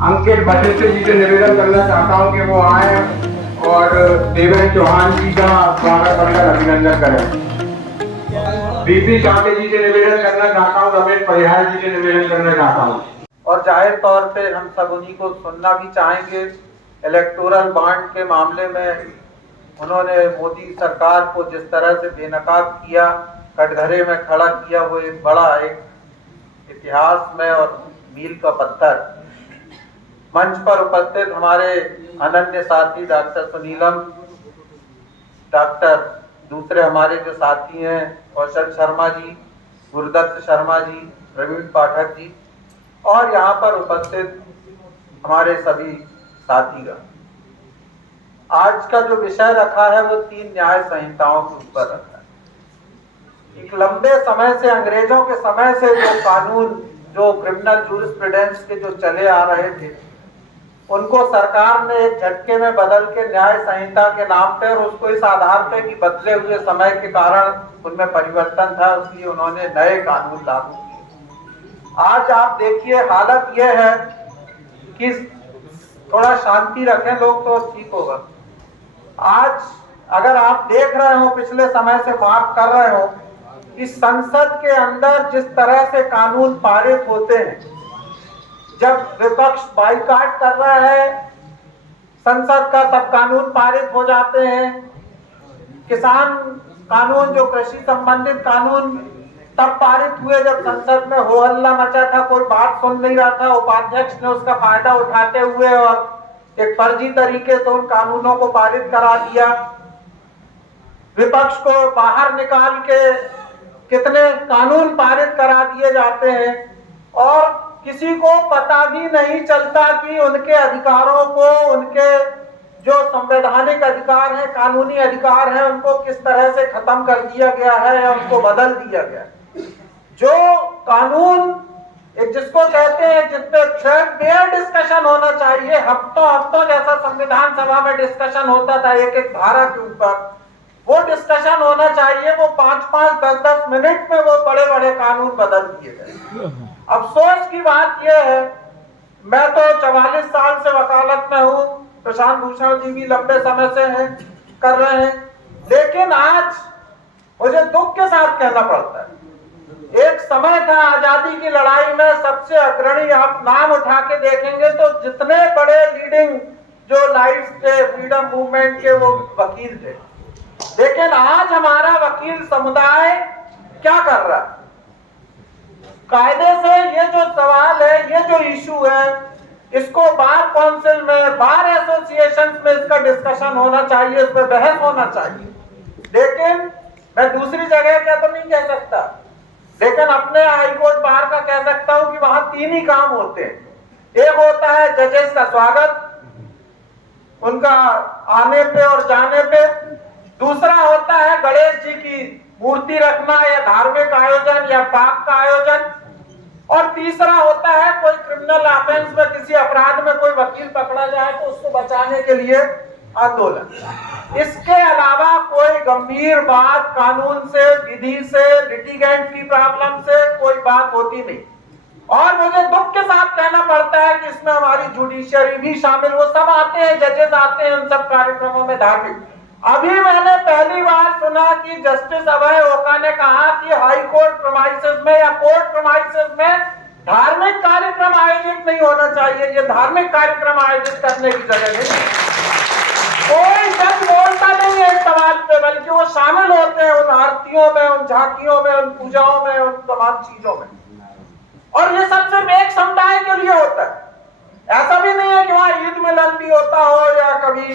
अंकित वशिष्ठ जी से निवेदन करना चाहता हूं कि वो आए और देवेंद्र चौहान जी का स्वागत करकर अभिनंदन करें। बीपी चावड़े जी से निवेदन करना चाहता हूं, रमेश परिहार जी से निवेदन करना चाहता हूं। और जाहिर तौर पे हम सब उन्हीं को सुनना भी चाहेंगे। इलेक्टोरल बॉन्ड के मामले में उन्होंने मोदी सरकार को जिस तरह से बेनकाब किया, कटघरे में खड़ा किया, वो एक बड़ा एक इतिहास में और मील का पत्थर। मंच पर उपस्थित हमारे अनन्य साथी डॉक्टर सुनीलम, डॉक्टर दूसरे हमारे जो साथी हैं कौशल शर्मा जी, गुरुदत्त शर्मा जी, प्रवीण पाठक जी, और यहाँ पर उपस्थित हमारे सभी साथीगण। आज का जो विषय रखा है वो 3 न्याय संहिताओं के ऊपर रखा है। एक लंबे समय से, अंग्रेजों के समय से जो कानून, जो क्रिमिनल जूरिस्प्रूडेंस के जो चले आ रहे थे, उनको सरकार ने एक झटके में बदल के न्याय संहिता के नाम पे, और उसको इस आधार पे कि बदले हुए समय के कारण उनमें परिवर्तन था, इसलिए उन्होंने नए कानून लागू किए। आज आप देखिए हालत यह है कि थोड़ा शांति रखें लोग तो ठीक होगा। आज अगर आप देख रहे हो, पिछले समय से मार्क कर रहे हो कि संसद के अंदर जिस तरह से कानून पारित होते हैं, जब विपक्ष बाइकाट कर रहा है संसद का, तब कानून पारित हो जाते हैं। किसान कानून, जो कृषि संबंधित कानून, तब पारित हुए जब संसद में हो हल्ला मचा था, कोई बात सुन नहीं रहा था। उपाध्यक्ष ने उसका फायदा उठाते हुए और एक फर्जी तरीके से उन कानूनों को पारित करा दिया। विपक्ष को बाहर निकाल के कितने कानून पारित करा दिए जाते हैं और किसी को पता भी नहीं चलता कि उनके अधिकारों को, उनके जो संवैधानिक अधिकार हैं, कानूनी अधिकार हैं, उनको किस तरह से खत्म कर दिया गया है या उनको बदल दिया गया है। जो कानून एक जिसको कहते हैं, जिसपे थ्रेडबेयर डिस्कशन होना चाहिए, हफ्तों जैसा संविधान सभा में डिस्कशन होता था एक धारा के ऊपर, वो डिस्कशन होना चाहिए, वो 5-5, 10-10 मिनट में वो बड़े कानून बदल दिए गए। अफसोस की बात यह है, मैं तो 44 साल से वकालत में हूँ, प्रशांत भूषण जी भी लंबे समय से कर रहे हैं, लेकिन आज मुझे दुख के साथ कहना पड़ता है, एक समय था आजादी की लड़ाई में सबसे अग्रणी, आप नाम उठा के देखेंगे तो जितने बड़े लीडिंग जो लाइट्स थे फ्रीडम मूवमेंट के, वो वकील थे। लेकिन आज हमारा वकील समुदाय क्या कर रहा है? कायदे से ये जो सवाल है, ये जो इशू है, इसको बार काउंसिल में, बार एसोसिएशन में इसका डिस्कशन होना चाहिए, इस पर बहस होना चाहिए। लेकिन मैं दूसरी जगह का तो नहीं कह सकता, लेकिन अपने हाईकोर्ट बार का कह सकता हूं कि वहां 3 ही काम होते हैं। एक होता है जजेस का स्वागत, उनका आने पे और जाने पे। दूसरा होता है गणेश जी की मूर्ति रखना या धार्मिक आयोजन या पाक का आयोजन। और तीसरा होता है कोई क्रिमिनल ऑफेंस में, किसी अपराध में कोई वकील पकड़ा जाए तो उसको बचाने के लिए आंदोलन। इसके अलावा कोई गंभीर बात कानून से, विधि से, लिटिगेंट की प्रॉब्लम से कोई बात होती नहीं। और मुझे दुख के साथ कहना पड़ता है कि इसमें हमारी जुडिशियरी भी शामिल, वो सब आते हैं, जजेस आते हैं उन सब कार्यक्रमों में धार्मिक। अभी मैंने पहली बार सुना कि जस्टिस अभय ओका ने कहा कि हाई कोर्ट प्रीमाइसेस में या कोर्ट प्रीमाइसेस में धार्मिक कार्यक्रम आयोजित नहीं होना चाहिए। ये धार्मिक कार्यक्रम आयोजित करने की जगह नहीं। कोई जज बोलता नहीं है इस सवाल पे, बल्कि वो शामिल होते हैं उन आरतियों में, उन झांकियों में, उन पूजाओं में, उन तमाम चीजों में। और ये सब सिर्फ एक समुदाय के लिए होता है। ऐसा भी नहीं है कि वहां ईद मिलन भी होता हो या कभी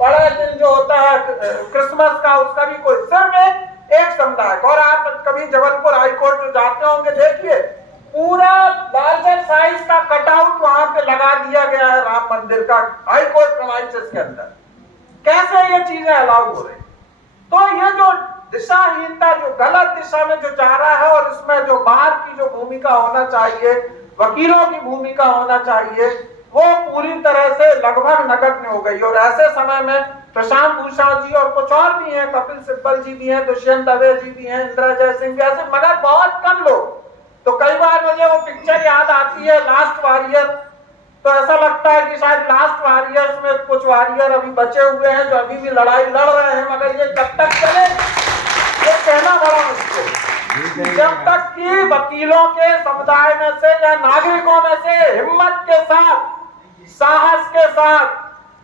बड़ा दिन जो होता है क्रिसमस का, उसका भी कोई, सिर्फ एक समुदाय। और आप कभी जबलपुर हाईकोर्ट जो जाते होंगे, देखिए पूरा लार्जर साइज का कटआउट वहां पे लगा दिया गया है राम मंदिर का, हाईकोर्ट प्रीमाइसेस के अंदर। कैसे ये चीजें अलाउ हो रही? तो ये जो दिशाहीनता, जो गलत दिशा में जो जा रहा है, और इसमें जो बार की जो भूमिका होना चाहिए, वकीलों की भूमिका होना चाहिए, वो पूरी तरह से लगभग नगण्य हो गई। और ऐसे समय में प्रशांत भूषण जी और कुछ और भी हैं, कपिल सिब्बल जी भी हैं, दुष्यंत दवे जी भी हैं, इंदिरा जयसिंह भी, ऐसे मगर बहुत कम लोग तो कई बार मुझे वो पिक्चर याद आती है लास्ट वॉरियर, तो ऐसा लगता है कि शायद लास्ट वॉरियर्स में कुछ वॉरियर अभी बचे हुए हैं जो अभी भी लड़ाई लड़ रहे हैं, मगर ये जब तक चले ये कहना बड़ा मुश्किल। जब तक कि वकीलों के समुदाय में से या नागरिकों में से हिम्मत के साथ, साहस के साथ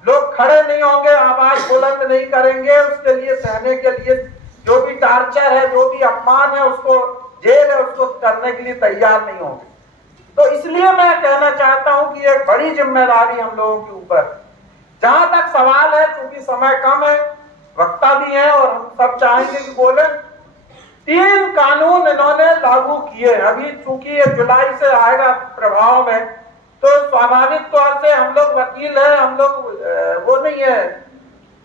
लोग खड़े नहीं होंगे, आवाज बुलंद नहीं करेंगे, उसके लिए सहने के लिए जो भी टार्चर है, जो भी अपमान है, उसको जेल है, उसको करने के लिए तैयार नहीं होंगे। तो इसलिए मैं कहना चाहता हूं कि एक बड़ी जिम्मेदारी हम लोगों के ऊपर, जहां तक सवाल है, क्योंकि समय कम है, वक्ता भी है और हम सब चाहेंगे कि बोले, 3 कानून इन्होंने लागू किए। अभी चूंकि ये जुलाई से आएगा प्रभाव में, तो स्वाभाविक तौर से हम लोग वकील हैं, हम लोग वो नहीं है,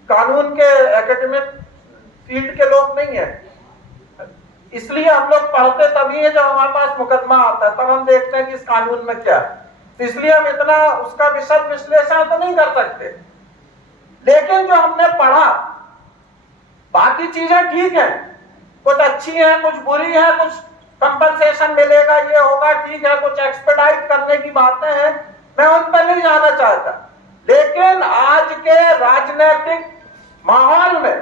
कानून के एकेडमिक फील्ड के लोग नहीं है, इसलिए हम लोग पढ़ते तभी है जब हमारे पास मुकदमा आता है, तब हम देखते हैं कि इस कानून में क्या है। तो इसलिए हम इतना उसका विशद विश्लेषण तो नहीं कर सकते, लेकिन जो हमने पढ़ा, बाकी चीजें ठीक है, कुछ अच्छी है, कुछ बुरी है, कुछ कंपनसेशन मिलेगा, ये होगा, ठीक है, कुछ एक्सपेडाइट करने की बातें हैं, मैं उन पर नहीं जाना चाहता। लेकिन आज के राजनीतिक माहौल में,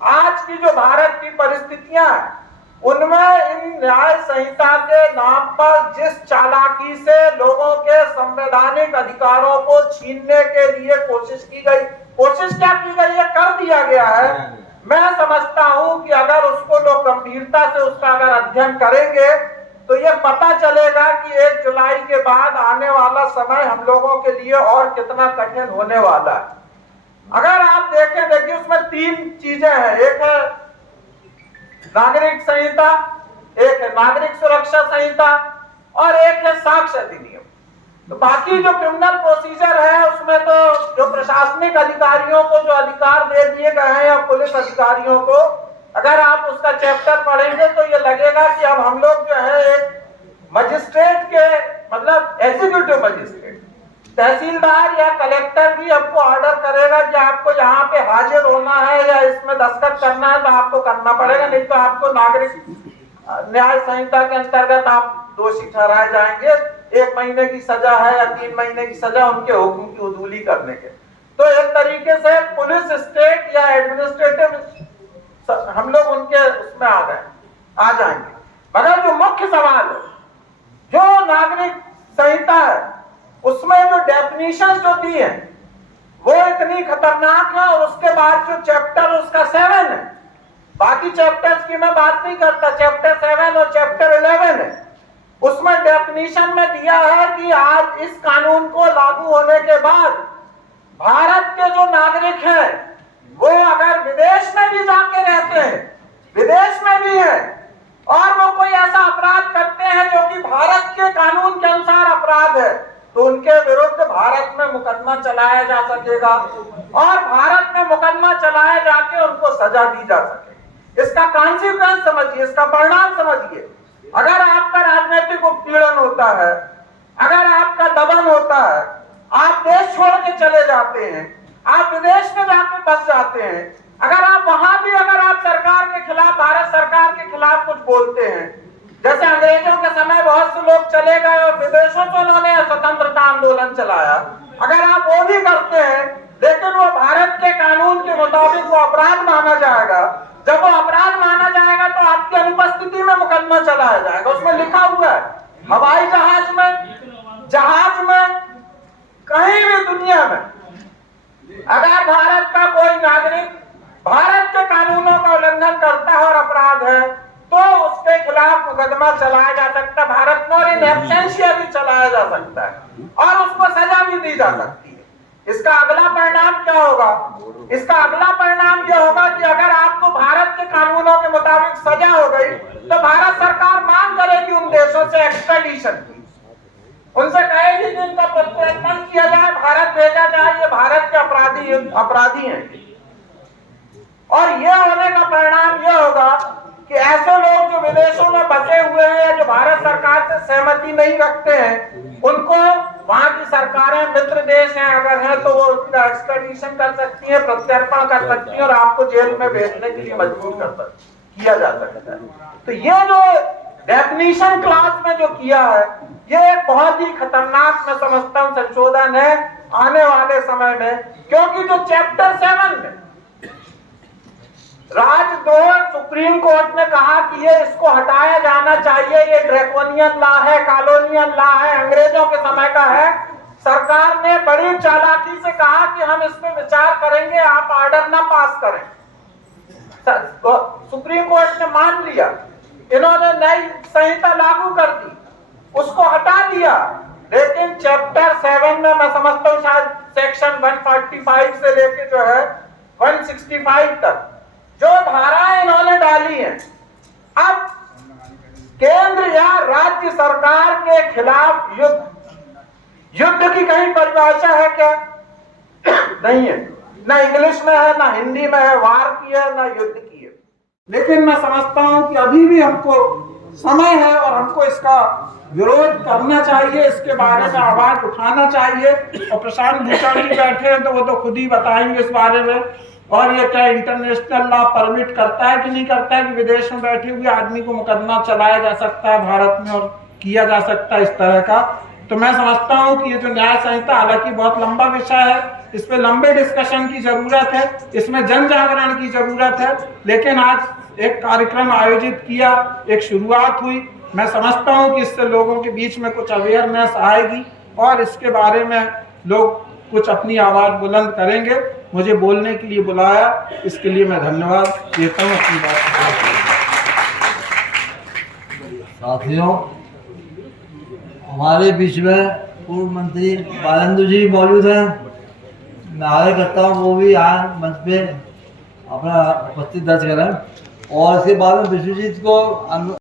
आज की जो भारत की परिस्थितियां हैं, उनमें इन न्याय संहिता के नाम पर जिस चालाकी से लोगों के संवैधानिक अधिकारों को छीनने के लिए कोशिश की गई, कोशिश क्या की गई है, कर दिया गया है। मैं समझता हूं कि अगर उसको लोग गंभीरता से उसका अगर अध्ययन करेंगे तो ये पता चलेगा कि 1 जुलाई के बाद आने वाला समय हम लोगों के लिए और कितना कठिन होने वाला है। अगर आप देखें, देखिए उसमें 3 चीजें हैं, एक है नागरिक संहिता, एक है नागरिक सुरक्षा संहिता और एक है साक्ष्य अधिनियम। तो बाकी जो क्रिमिनल प्रोसीजर है उसमें तो जो प्रशासनिक अधिकारियों को जो अधिकार दे दिए गए हैं या पुलिस अधिकारियों को, अगर आप उसका चैप्टर पढ़ेंगे तो ये लगेगा कि अब हम लोग जो है एक मजिस्ट्रेट के, मतलब एग्जीक्यूटिव मजिस्ट्रेट, तहसीलदार या कलेक्टर भी आपको ऑर्डर करेगा कि आपको यहाँ पे हाजिर होना है या इसमें दस्तखत करना है, तो आपको करना पड़ेगा, नहीं तो आपको नागरिक न्याय संहिता के अंतर्गत आप दोषी ठहराए जाएंगे। 1 महीने की सजा है या 3 महीने की सजा उनके हुक्म की उधूली करने के। तो एक तरीके से पुलिस स्टेट या एडमिनिस्ट्रेटिव हम लोग उनके उसमें आ जाएंगे। मगर जो मुख्य सवाल है, जो नागरिक संहिता है, उसमें जो डेफिनेशन जो दी है वो इतनी खतरनाक है, और उसके बाद जो चैप्टर उसका 7 है, बाकी चैप्टर्स की मैं बात नहीं करता, चैप्टर 7 और चैप्टर 11 है, उसमें डेफिनेशन में दिया है कि आज इस कानून को लागू होने के बाद भारत के जो नागरिक हैं वो अगर विदेश में भी जाके रहते हैं, विदेश में भी है, और वो कोई ऐसा अपराध करते हैं जो कि भारत के कानून के अनुसार अपराध है, तो उनके विरुद्ध भारत में मुकदमा चलाया जा सकेगा और भारत में मुकदमा चलाया जाके उनको सजा दी जा सके। इसका कॉन्सिक्वेंस समझिए, इसका परिणाम समझिए। अगर आपका राजनीतिक उत्पीड़न होता है, अगर आपका दमन होता है, आप देश छोड़ के चले जाते हैं, आप विदेश में जाके बस जाते हैं, अगर आप वहां भी अगर आप सरकार के खिलाफ, भारत सरकार के खिलाफ कुछ बोलते हैं, जैसे अंग्रेजों के समय बहुत से लोग चले गए और विदेशों में उन्होंने स्वतंत्रता आंदोलन चलाया, अगर आप वो भी करते हैं, लेकिन वो भारत के कानून के मुताबिक वो अपराध माना जाएगा। जब वो अपराध माना जाएगा तो आपकी अनुपस्थिति में मुकदमा चलाया जाएगा। उसमें लिखा हुआ है, हवाई जहाज में, कहीं भी दुनिया में अगर भारत का कोई नागरिक भारत के कानूनों का उल्लंघन करता है और अपराध है, तो उसके खिलाफ मुकदमा चलाया जा सकता है भारत में, और इन एब्सेंशिया भी चलाया जा सकता है और उसको सजा भी दी जा सकती है। इसका अगला परिणाम क्या होगा? इसका अगला परिणाम यह होगा कि अगर आपको भारत के कानूनों के मुताबिक सजा हो गई तो भारत सरकार मांग करेगी उन देशों से एक्सट्रेडिशन की, उनसे कहेगी कि इनका प्रत्यर्पण किया जाए, भारत भेजा जाए, ये भारत के अपराधी हैं। और ये होने का परिणाम यह होगा कि ऐसे लोग जो विदेशों में बसे हुए हैं या जो भारत सरकार से सहमति नहीं रखते हैं, उनको वहां की सरकारें, मित्र देश हैं अगर हैं, तो वो उनका एक्सट्रेडिशन कर सकती है, प्रत्यर्पण कर सकती है और आपको जेल में भेजने के लिए मजबूर किया जा सकता है। तो ये जो डेफिनेशन क्लास में जो किया है, ये एक बहुत ही खतरनाक मैं समझता हूं संशोधन है आने वाले समय में, क्योंकि जो चैप्टर 7 में राजद्रोह सुप्रीम कोर्ट ने कहा कि ये इसको हटाया जाना चाहिए, ये ड्रैकोनियन लॉ है, कॉलोनियल लॉ है, अंग्रेजों के समय का है। सरकार ने बड़ी चालाकी से कहा कि हम इस पे विचार करेंगे, आप ऑर्डर ना पास करें। सुप्रीम कोर्ट ने मान लिया, इन्होंने नई संहिता लागू कर दी, उसको हटा दिया। लेकिन चैप्टर 7 में मैं समझता हूं शायद सेक्शन 145 से लेके जो है 165 तक जो धाराएं इन्होंने डाली हैं, अब केंद्र या राज्य सरकार के खिलाफ युद्ध की कहीं परिभाषा है क्या? नहीं है, ना इंग्लिश में है, ना हिंदी में है, वार की है, ना युद्ध की है। लेकिन मैं समझता हूं कि अभी भी हमको समय है और हमको इसका विरोध करना चाहिए, इसके बारे में आवाज उठाना चाहिए। और प्रशांत भूषण जी बैठे हैं तो वो तो खुद ही बताएंगे इस बारे में। और ये क्या इंटरनेशनल लॉ परमिट करता है कि नहीं करता है कि विदेश में बैठे हुए आदमी को मुकदमा चलाया जा सकता है भारत में और किया जा सकता है इस तरह का। तो मैं समझता हूं कि ये जो न्याय संहिता, हालांकि बहुत लंबा विषय है, इस पे लंबे डिस्कशन की जरूरत है, इसमें जन जागरण की जरूरत है। लेकिन आज एक कार्यक्रम आयोजित किया, एक शुरुआत हुई, मैं समझता हूं कि इससे लोगों के बीच में कुछ अवेयरनेस आएगी और इसके बारे में लोग कुछ अपनी आवाज बुलंद करेंगे। मुझे बोलने के लिए बुलाया, इसके लिए मैं धन्यवाद देता हूँ अपनी बात। साथियों, हमारे बीच में पूर्व मंत्री बालेंद्र जी मौजूद हैं। मैं आग्रह करता हूँ वो भी आए मंच पे अपना उपस्थिति दर्ज करें और इसके बाद में विश्वजीत को